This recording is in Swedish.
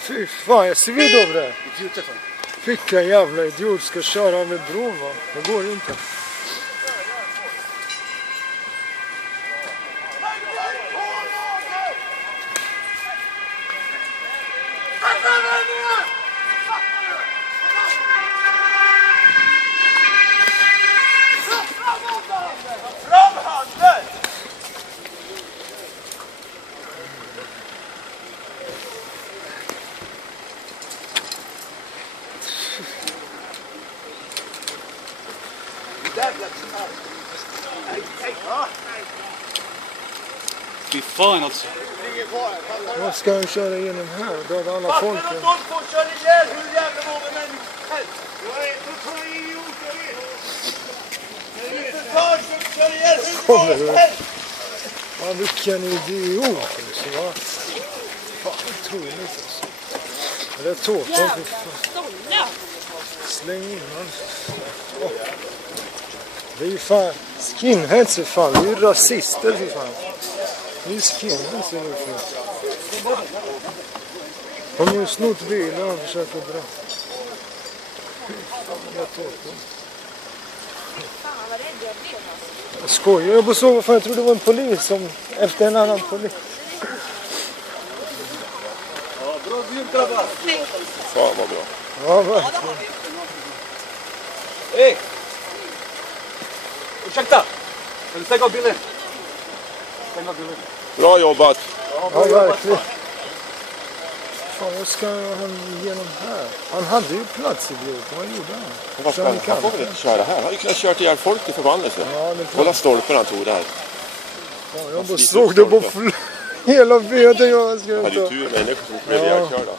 Fy fan, jag ser vid det. Vilka jävla idiot ska köra med bron, va? Det går ju inte. Fy fan alltså. Vad ska han köra igenom här? Döda alla folken. Kör ihjäl hur jävla många människor. Jag är total idiot. Kör ihjäl hur många människor. Ja, vilken idiot alltså, va? Fan, otroligt alltså. Det är tårtan, fy fan. Släng in alltså. Oh. Det är ju fan skinheads för fan. Det är ju rasister för fan. Det är ju skinheads nu för fan. De har ju snott bilen och försöker dra. Jag skojar, jag bara såg vad fan, jag trodde det var en polis som efter en annan polis. Ja, bra bjud grabbar. Fan vad bra. Ja, verkligen. Hej! Ursäkta! Kan du stänga av bilen? Bra jobbat. Ja, verkligen. Fan, vad ska han igenom här? Han hade ju plats i bilen. Vad gjorde han? Han får väl inte köra här. Han hade ju kunnat köra ihjäl folk i förbannelse. Ja, kolla stolpen han tog där. Ja, jag bara såg det på hela veden. Jag hade ju tur människor som blev ihjälkörda.